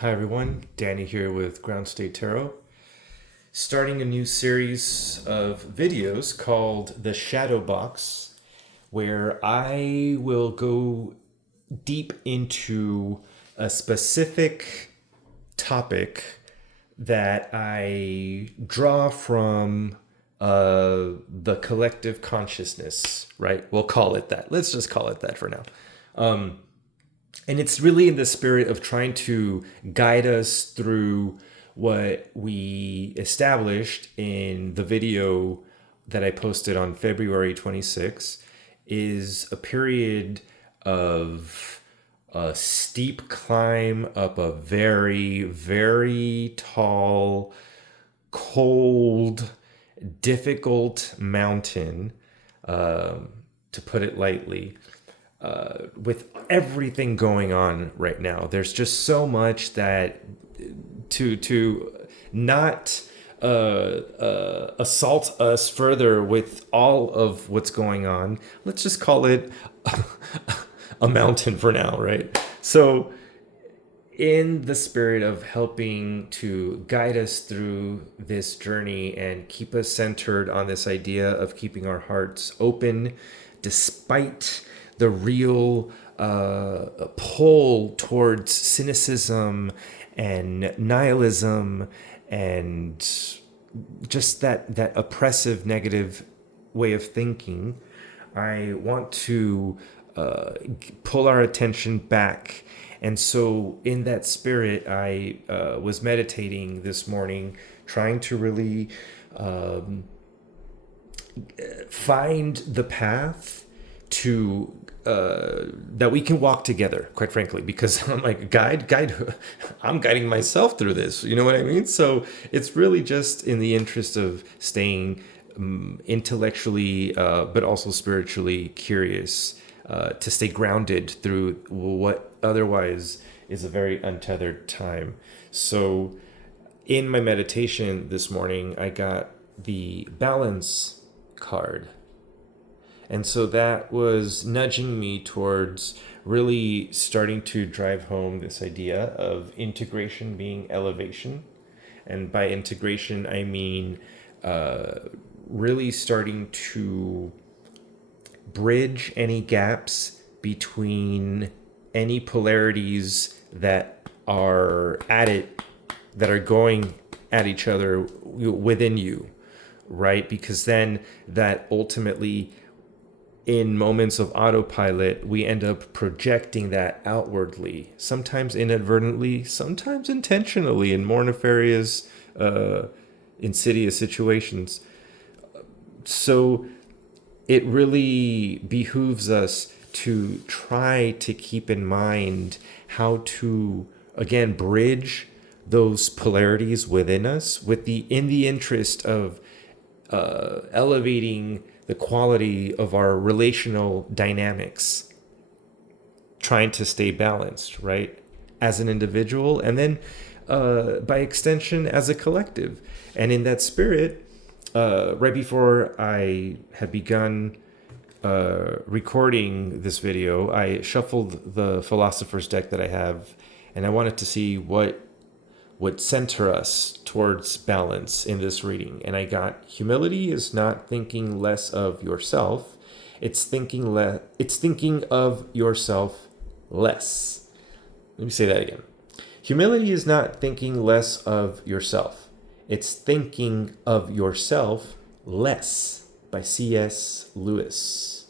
Hi everyone, Danny here with Ground State Tarot, starting a new series of videos called The Shadow Box, where I will go deep into a specific topic that I draw from the collective consciousness, right? We'll call it that. Let's just call it that for now. And it's really in the spirit of trying to guide us through what we established in the video that I posted on February 26th is a period of a steep climb up a very, very tall, cold, difficult mountain, to put it lightly, with everything going on right now. There's just so much that to not assault us further with all of what's going on. Let's just call it a mountain for now, right? So, in the spirit of helping to guide us through this journey and keep us centered on this idea of keeping our hearts open despite the real pull towards cynicism and nihilism and just that oppressive negative way of thinking, I want to pull our attention back. And so, in that spirit, I was meditating this morning, trying to really find the path to that we can walk together, quite frankly, because I'm like, guide, I'm guiding myself through this. You know what I mean? So it's really just in the interest of staying intellectually, but also spiritually curious, to stay grounded through what otherwise is a very untethered time. So in my meditation this morning, I got the balance card. And so that was nudging me towards really starting to drive home this idea of integration being elevation. And by integration, I mean really starting to bridge any gaps between any polarities that are at it, that are going at each other within you, right? Because then that ultimately, in moments of autopilot, we end up projecting that outwardly, sometimes inadvertently, sometimes intentionally, in more nefarious, insidious situations. So it really behooves us to try to keep in mind how to, again, bridge those polarities within us with the in the interest of elevating the quality of our relational dynamics, trying to stay balanced, right? As an individual, and then by extension, as a collective. And in that spirit, right before I had begun recording this video, I shuffled the Philosopher's deck that I have, and I wanted to see what would center us towards balance in this reading. And I got humility is not thinking less of yourself, it's thinking of yourself less. Let me say that again. Humility is not thinking less of yourself, it's thinking of yourself less, by C.S. Lewis.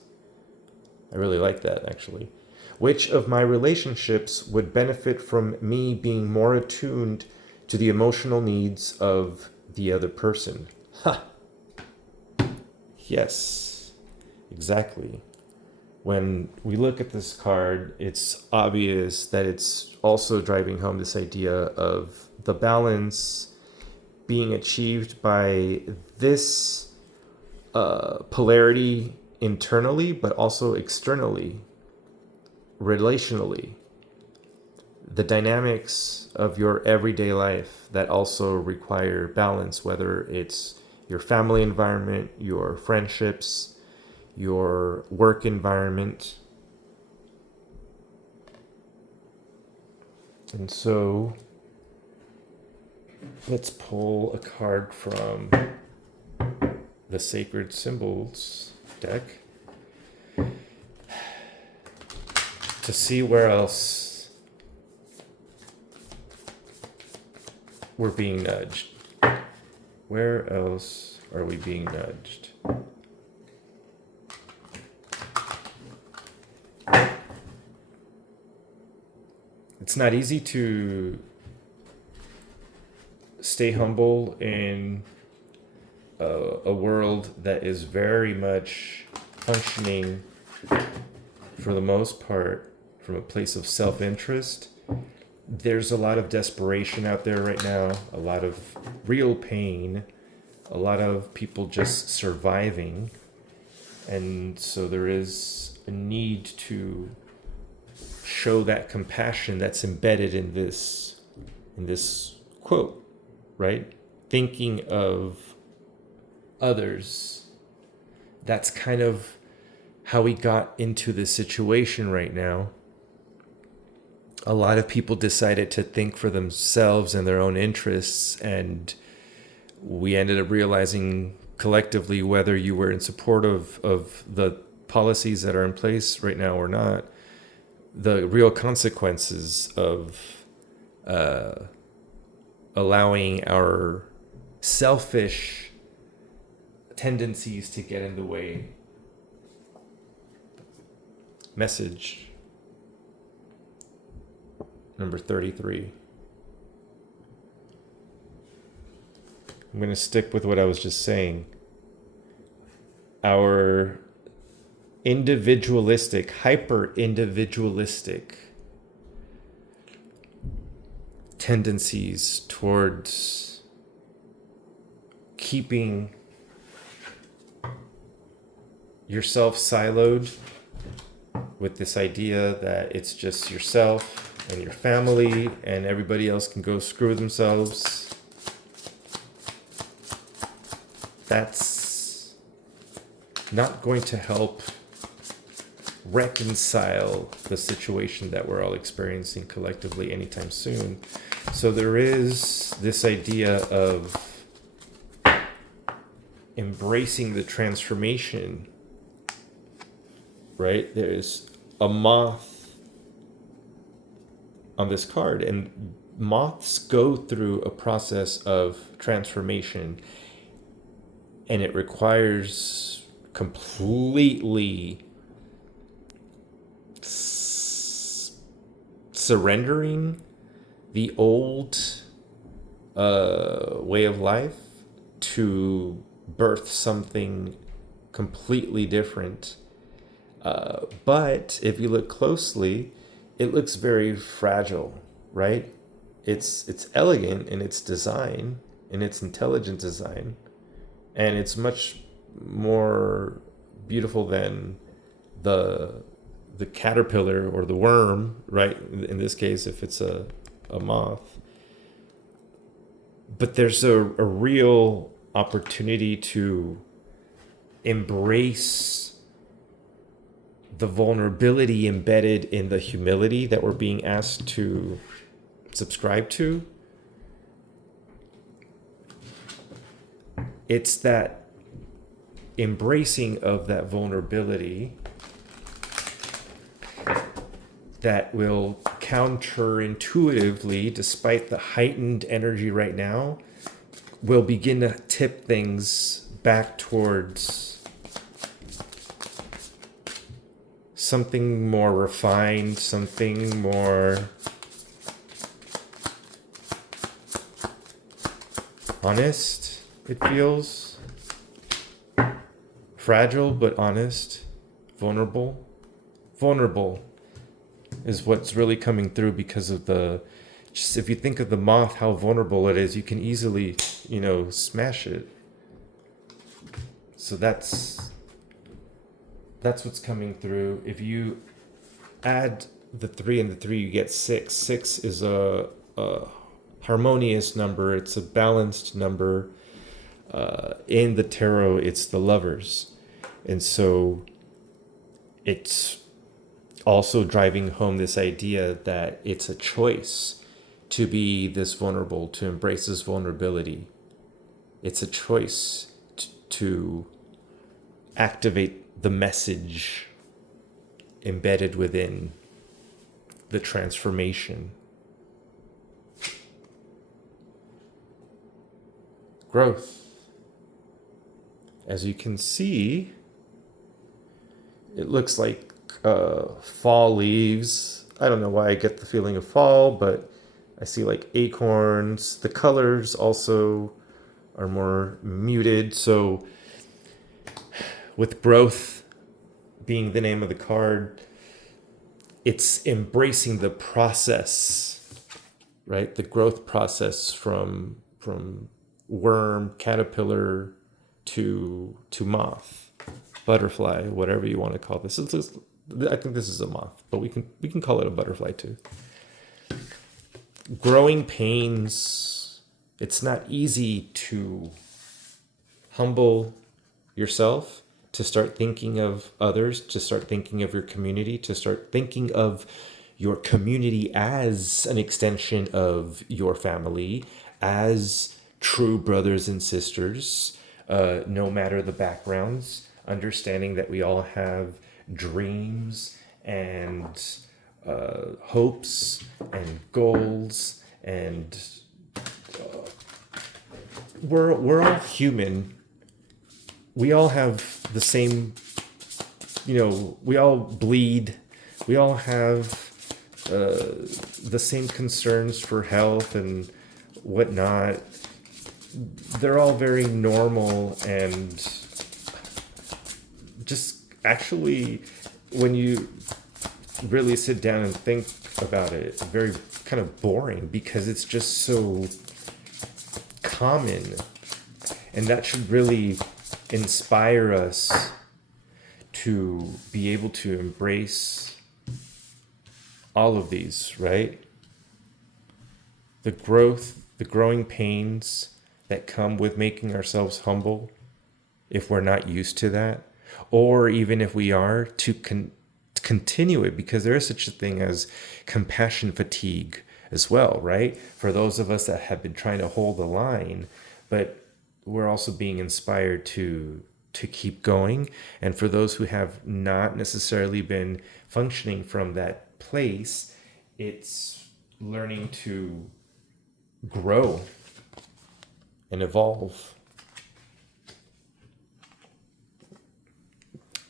I really like that, actually. Which of my relationships would benefit from me being more attuned to the emotional needs of the other person? Ha! Yes, exactly. When we look at this card, it's obvious that it's also driving home this idea of the balance being achieved by this polarity internally, but also externally, relationally. The dynamics of your everyday life that also require balance, whether it's your family environment, your friendships, your work environment. And so Let's pull a card from the Sacred Symbols deck to see where else we're being nudged. Where else are we being nudged? It's not easy to stay humble in a world that is very much functioning, for the most part, from a place of self-interest. There's a lot of desperation out there right now, a lot of real pain, a lot of people just surviving. And so there is a need to show that compassion that's embedded in this quote, right? Thinking of others. That's kind of how we got into this situation right now. A lot of people decided to think for themselves and their own interests, and we ended up realizing collectively, whether you were in support of the policies that are in place right now or not, the real consequences of allowing our selfish tendencies to get in the way. Message number 33. I'm going to stick with what I was just saying. Our individualistic, hyper individualistic tendencies towards keeping yourself siloed with this idea that it's just yourself and your family and everybody else can go screw themselves. That's not going to help reconcile the situation that we're all experiencing collectively anytime soon. So there is this idea of embracing the transformation, right? There's a moth on this card, and moths go through a process of transformation, and it requires completely surrendering the old way of life to birth something completely different. But if you look closely, it looks very fragile, right? It's elegant in its design, in its intelligent design, and it's much more beautiful than the caterpillar or the worm, right? In this case, if it's a moth. But there's a real opportunity to embrace the vulnerability embedded in the humility that we're being asked to subscribe to. It's that embracing of that vulnerability that will counterintuitively, despite the heightened energy right now, will begin to tip things back towards something more refined, something more honest. It feels fragile but honest, vulnerable. Vulnerable is what's really coming through because of just if you think of the moth, how vulnerable it is, you can easily, smash it. So that's what's coming through. If you add the 3 and the 3, you get 6. 6 is a harmonious number. It's a balanced number. In the tarot, it's the Lovers. And so it's also driving home this idea that it's a choice. to be this vulnerable, to embrace this vulnerability. It's a choice to activate the message embedded within the transformation. Growth. As you can see, it looks like fall leaves. I don't know why I get the feeling of fall, but I see like acorns. The colors also are more muted. So with growth being the name of the card, it's embracing the process, right? The growth process from worm, caterpillar to moth, butterfly, whatever you want to call this. I think this is a moth, but we can call it a butterfly too. Growing pains. It's not easy to humble yourself, to start thinking of others, to start thinking of your community, to start thinking of your community as an extension of your family, as true brothers and sisters, no matter the backgrounds, understanding that we all have dreams and hopes and goals, and we're all human. We all have the same, we all bleed. We all have the same concerns for health and whatnot. They're all very normal, and just actually, when you really sit down and think about it, it's very kind of boring because it's just so common. And that should really inspire us to be able to embrace all of these, right? The growth, the growing pains that come with making ourselves humble, if we're not used to that, or even if we are, to continue it, because there is such a thing as compassion fatigue as well, right? For those of us that have been trying to hold the line, but we're also being inspired to keep going. And for those who have not necessarily been functioning from that place, it's learning to grow and evolve.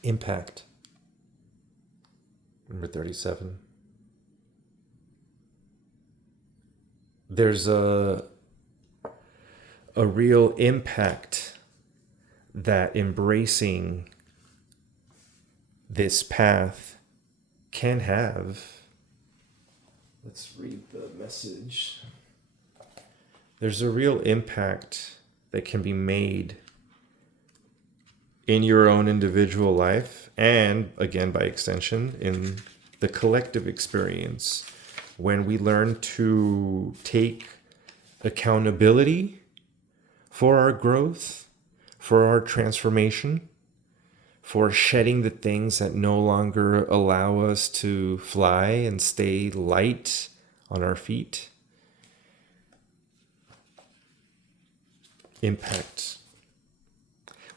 Impact. Number 37. There's a real impact that embracing this path can have. Let's read the message. There's a real impact that can be made in your own individual life, and again, by extension, in the collective experience, when we learn to take accountability for our growth, for our transformation, for shedding the things that no longer allow us to fly and stay light on our feet. Impact.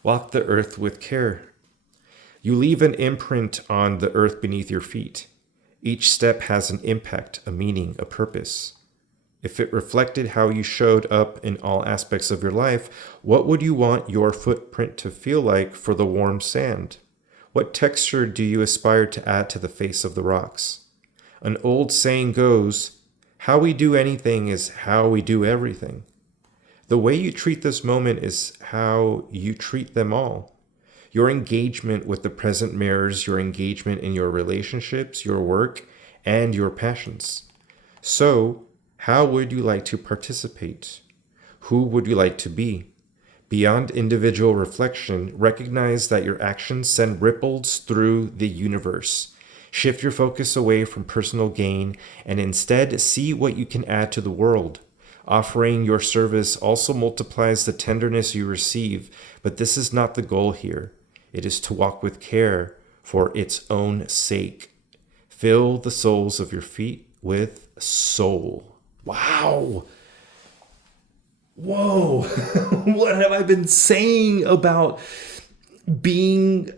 Walk the earth with care. You leave an imprint on the earth beneath your feet. Each step has an impact, a meaning, a purpose. If it reflected how you showed up in all aspects of your life, what would you want your footprint to feel like for the warm sand? What texture do you aspire to add to the face of the rocks? An old saying goes, how we do anything is how we do everything. The way you treat this moment is how you treat them all. Your engagement with the present mirrors your engagement in your relationships, your work, and your passions. So, how would you like to participate? Who would you like to be? Beyond individual reflection, recognize that your actions send ripples through the universe. Shift your focus away from personal gain and instead see what you can add to the world. Offering your service also multiplies the tenderness you receive, but this is not the goal here. It is to walk with care for its own sake. Fill the soles of your feet with soul. Wow. Whoa. What have I been saying about being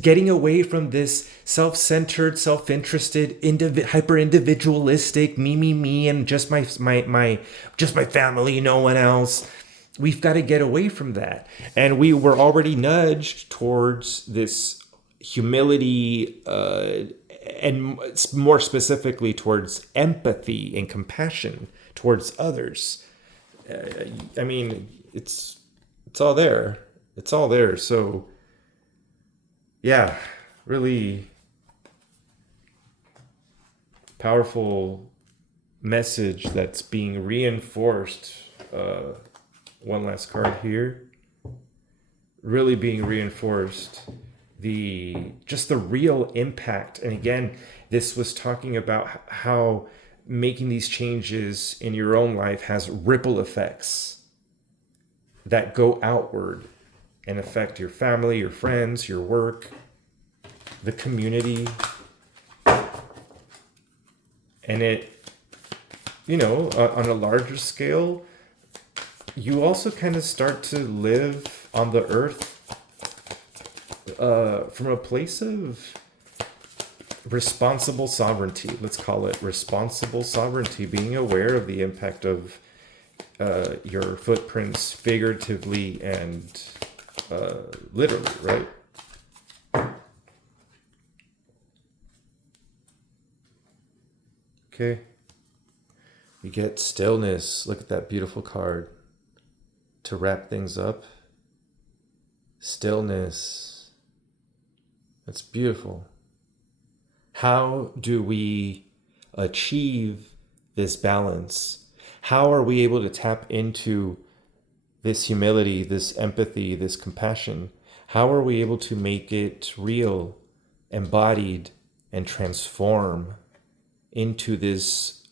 getting away from this self-centered, self-interested, hyper individualistic me and just my family, no one else. We've got to get away from that. And we were already nudged towards this humility, and more specifically towards empathy and compassion towards others. I mean, it's all there. It's all there. So, yeah, really powerful message that's being reinforced. One last card here. Really being reinforced. The real impact. And again, this was talking about how making these changes in your own life has ripple effects that go outward and affect your family, your friends, your work, the community. And it, on a larger scale, you also kind of start to live on the earth from a place of responsible sovereignty. Let's call it responsible sovereignty, being aware of the impact of your footprints figuratively and literally, right? Okay. You get stillness. Look at that beautiful card. To wrap things up, stillness. That's beautiful. How do we achieve this balance? How are we able to tap into this humility, this empathy, this compassion? How are we able to make it real, embodied, and transform into this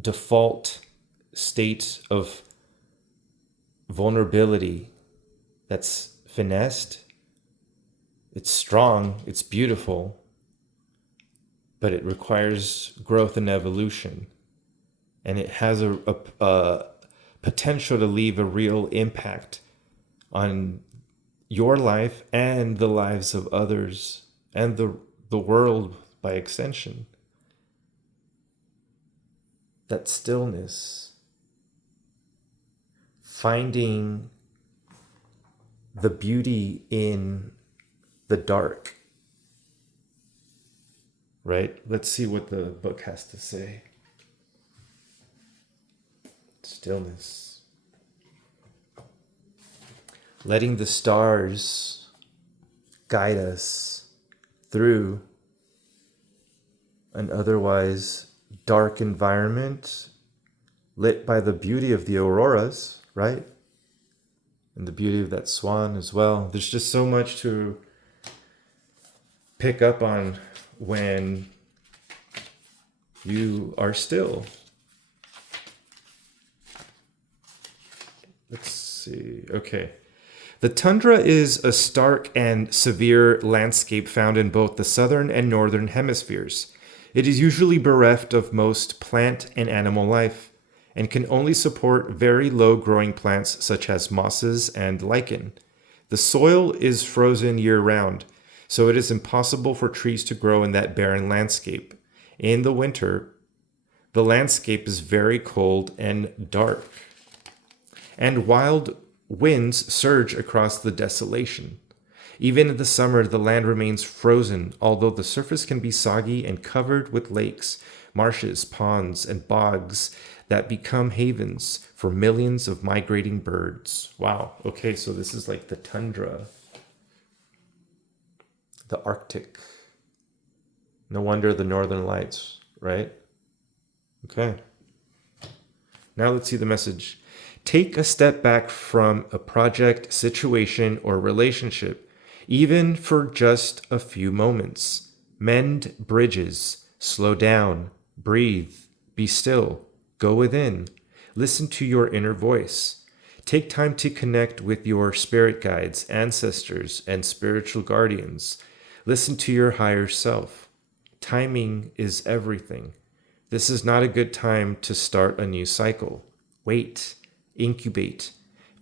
default state of vulnerability that's finessed? It's strong, it's beautiful, but it requires growth and evolution. And it has a potential to leave a real impact on your life and the lives of others and the world by extension. That stillness, finding the beauty in the dark, right? Let's see what the book has to say. Stillness. Letting the stars guide us through an otherwise dark environment lit by the beauty of the auroras, right? And the beauty of that swan as well. There's just so much to pick up on when you are still. Let's see. Okay. The tundra is a stark and severe landscape found in both the southern and northern hemispheres. It is usually bereft of most plant and animal life, and can only support very low-growing plants such as mosses and lichen. The soil is frozen year-round, so it is impossible for trees to grow in that barren landscape. In the winter, the landscape is very cold and dark, and wild winds surge across the desolation. Even in the summer, the land remains frozen, although the surface can be soggy and covered with lakes, marshes, ponds, and bogs that become havens for millions of migrating birds. Wow. Okay, so this is like the tundra, the Arctic. No wonder the Northern Lights, right? Okay. Now let's see the message. Take a step back from a project, situation, or relationship, even for just a few moments. Mend bridges, slow down, breathe, be still, go within, listen to your inner voice. Take time to connect with your spirit guides, ancestors, and spiritual guardians. Listen to your higher self. Timing is everything. This is not a good time to start a new cycle. Wait, incubate,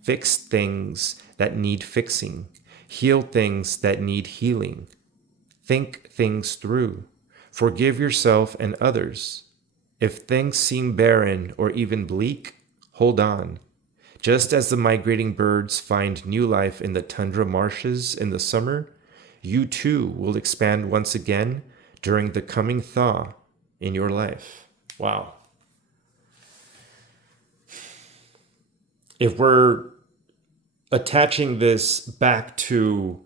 fix things that need fixing, heal things that need healing. Think things through. Forgive yourself and others. If things seem barren or even bleak, hold on. Just as the migrating birds find new life in the tundra marshes in the summer, you too will expand once again during the coming thaw in your life. Wow. If we're attaching this back to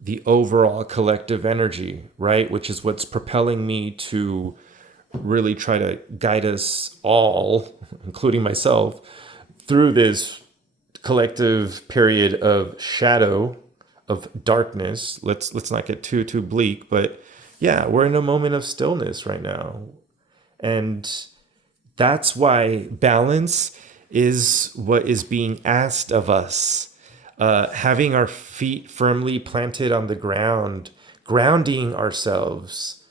the overall collective energy, right, which is what's propelling me to really try to guide us all, including myself, through this collective period of shadow, of darkness. Let's not get too bleak, but yeah, we're in a moment of stillness right now. And that's why balance is what is being asked of us. Having our feet firmly planted on the ground, grounding ourselves,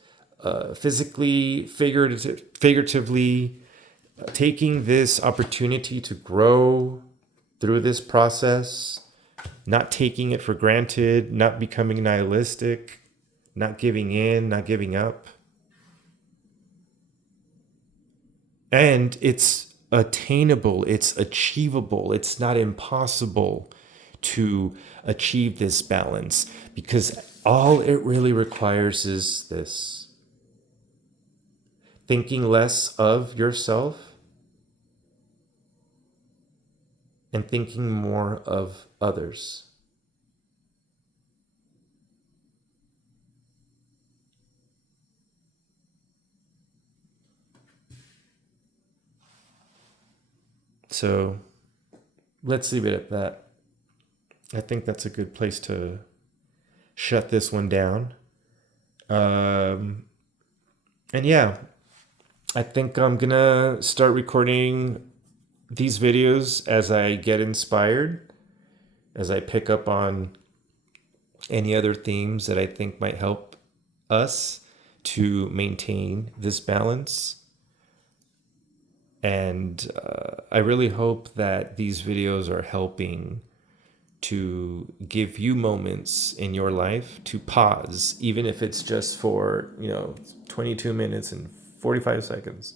physically, figuratively, taking this opportunity to grow through this process, not taking it for granted, not becoming nihilistic, not giving in, not giving up. And it's attainable, it's achievable, it's not impossible to achieve this balance, because all it really requires is this: thinking less of yourself and thinking more of others. So let's leave it at that. I think that's a good place to shut this one down. And yeah, I think I'm gonna start recording these videos as I get inspired, as I pick up on any other themes that I think might help us to maintain this balance. And I really hope that these videos are helping to give you moments in your life to pause, even if it's just for 22 minutes and 45 seconds.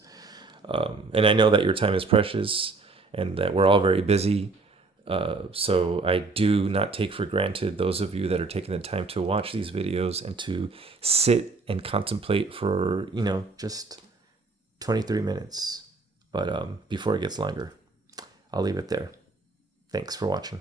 And I know that your time is precious and that we're all very busy. So I do not take for granted those of you that are taking the time to watch these videos and to sit and contemplate for, just 23 minutes. But before it gets longer, I'll leave it there. Thanks for watching.